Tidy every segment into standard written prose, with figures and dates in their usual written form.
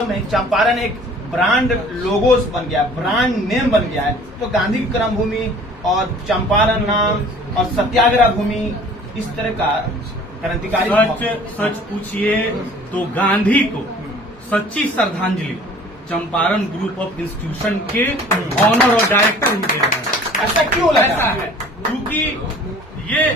में चंपारण एक brand logos बन गया, ब्रांड नेम बन गया है। तो गांधी की कर्म भूमि और चंपारण नाम और सत्याग्रह भूमि इस तरह का क्रांतिकारी सच पूछिए तो गांधी को सच्ची श्रद्धांजलि चंपारण ग्रुप ऑफ इंस्टीट्यूशन के ऑनर और डायरेक्टर दे रहे हैं। ऐसा क्यों लगा है? क्योंकि ये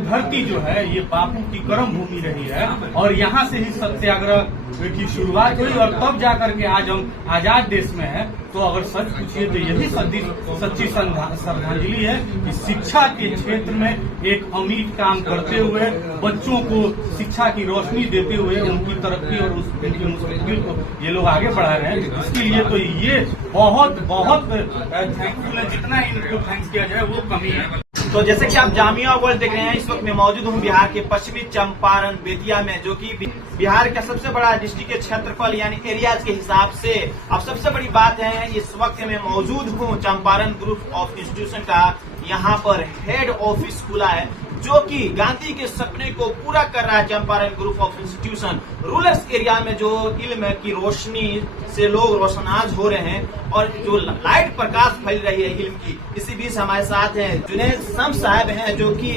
धरती जो है ये बापू की कर्म भूमि रही है और यहाँ से ही सत्याग्रह की शुरुआत हुई और तब जाकर के आज हम आजाद देश में हैं। तो अगर सच पूछिए तो यही सच्ची श्रद्धांजलि है कि शिक्षा के क्षेत्र में एक अमिट काम करते हुए बच्चों को शिक्षा की रोशनी देते हुए उनकी तरक्की और उनकी मुस्तकबिल को ये लोग आगे बढ़ा रहे हैं। इसके लिए तो ये बहुत बहुत थैंकफुल है। जितना इनको थैंक्स किया जाए वो कमी है। तो जैसे कि आप जामिया वर्ल्ड देख रहे हैं, इस वक्त मैं मौजूद हूं बिहार के पश्चिमी चंपारण बेतिया में, जो कि बिहार का सबसे बड़ा डिस्ट्रिक्ट के क्षेत्रफल यानी एरियाज के हिसाब से। अब सबसे बड़ी बात है, इस वक्त मैं मौजूद हूं चंपारण ग्रुप ऑफ इंस्टीट्यूशन का यहाँ पर हेड ऑफिस खुला है, जो कि गांधी के सपने को पूरा कर रहा है। Champaran group of institution rural area में जो इल्म की रोशनी से लोग रोशनाज हो रहे हैं और जो लाइट प्रकाश फैल रही है इल्म की। इसी बीच हमारे साथ हैं जुनैद शम्स साहब हैं, जो कि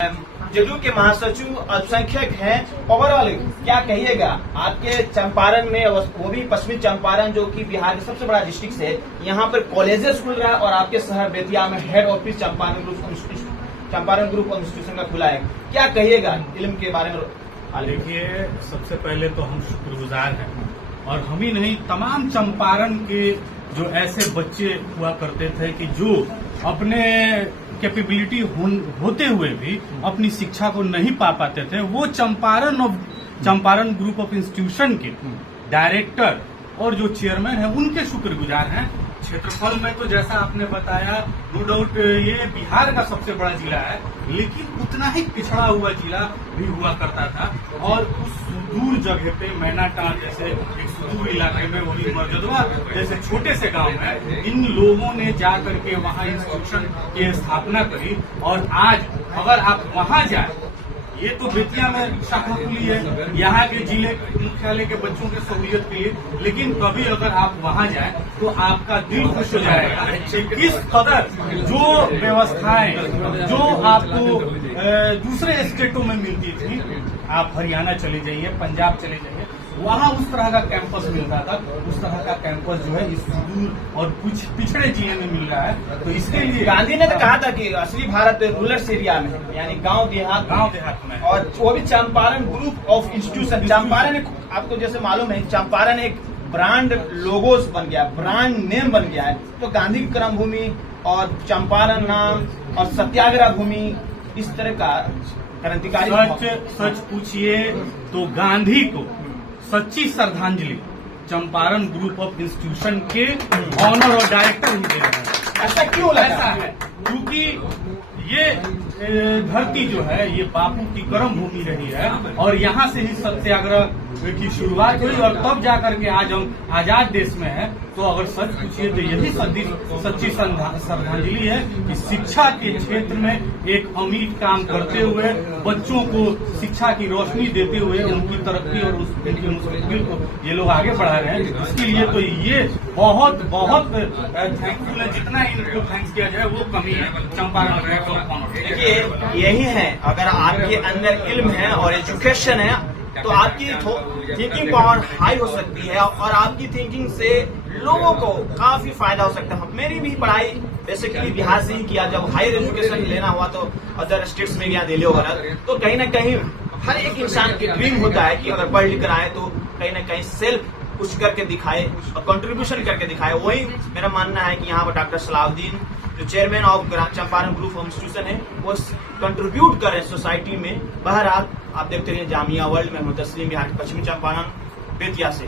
जदयू के महासचिव अल्पसंख्यक हैं। ओवरऑल क्या कहिएगा आपके चंपारण में, वो भी पश्चिमी चंपारण जो कि बिहार के सबसे बड़ा डिस्ट्रिक्ट है, यहाँ पर कॉलेजेस खुल रहा है और आपके शहर बेतिया में head office Champaran group of institution का खुला है। क्या कहिएगा इल्म के बारे में? देखिए, सबसे पहले तो हम शुक्रगुजार हैं और हम ही नहीं तमाम चंपारण के जो ऐसे बच्चे हुआ करते थे कि जो अपने कैपेबिलिटी होते हुए भी अपनी शिक्षा को नहीं पा पाते थे, वो चंपारण ग्रुप ऑफ इंस्टीट्यूशन के डायरेक्टर और जो चेयरमैन है उनके शुक्रगुजार हैं। क्षेत्रफल में तो जैसा आपने बताया, नो डाउट ये बिहार का सबसे बड़ा जिला है, लेकिन उतना ही पिछड़ा हुआ जिला भी हुआ करता था। और उस सुदूर जगह पे मैनाटांड जैसे एक सुदूर इलाके में, वही मरजदवा जैसे छोटे से गांव है, इन लोगों ने जा करके वहां इंस्टीट्यूशन की स्थापना करी। और आज अगर आप वहां जाए, ये तो बेतिया में शाखा खुली है यहाँ के जिले मुख्यालय के बच्चों के सहूलियत के लिए, लेकिन कभी अगर आप वहां जाएं तो आपका दिल खुश हो जाएगा कि किस कदर जो व्यवस्थाएं जो आपको दूसरे स्टेटों में मिलती थी, आप हरियाणा चले जाइए, पंजाब चले जाइए, वहां उस तरह का कैंपस मिलता था। उस तरह का कैंपस जो है इस सुदूर और कुछ पिछड़े जिले में मिल रहा है। तो इसके लिए गांधी ने तो कहा था कि असली भारत रूरल एरिया में है, यानी गांव देहात में, और वो भी Champaran group of institution. Champaran आपको जैसे मालूम है, चंपारण एक ब्रांड लोगोस बन गया, ब्रांड नेम बन गया है। तो गांधी की कर्म भूमि और चंपारण नाम और सत्याग्रह भूमि इस तरह का क्रांतिकारी सच पूछिए तो गांधी को सच्ची श्रद्धांजलि चंपारण ग्रुप ऑफ इंस्टीट्यूशन के ऑनर और डायरेक्टर दे रहे हैं। ऐसा क्यों लगा है? क्योंकि ये धरती जो है ये बापू की कर्म भूमि रही है और यहाँ से ही सत्याग्रह की शुरुआत हुई और तब जाकर के आज हम आजाद देश में हैं। तो अगर सच पूछिए तो यही सच्ची श्रद्धांजलि है कि शिक्षा के क्षेत्र में एक अमिट काम करते हुए बच्चों को शिक्षा की रोशनी देते हुए उनकी तरक्की और उनकी मुस्तकबिल को ये लोग आगे बढ़ा रहे हैं। इसके लिए तो ये बहुत बहुत थैंकफुल है। जितना इनको थैंक्स किया जाए वो कमी है। चंपारण देखिए, यही है, अगर आपके अंदर इल्म है और एजुकेशन है तो आपकी थिंकिंग पावर हाई हो सकती है और आपकी थिंकिंग से लोगों को काफी फायदा हो सकता है। मेरी भी पढ़ाई बेसिकली बिहार से ही किया। जब हायर एजुकेशन लेना हुआ तो अदर स्टेट्स में गया, दिल्ली वगैरह। तो कहीं ना कहीं हर एक इंसान की ड्रीम होता है कि अगर पढ़ लिख कर आए तो कहीं ना कहीं सेल्फ कुछ करके दिखाए और कंट्रीब्यूशन करके दिखाए। वही मेरा मानना है कि यहाँ पर डॉक्टर सलाउद्दीन जो chairman of Champaran group of institution है, वो कंट्रीब्यूट कर रहे हैं सोसाइटी में। बहरहाल आप देखते रहिए जामिया वर्ल्ड में। तस्लीम, बिहार के पश्चिमी चंपारण बेतिया से।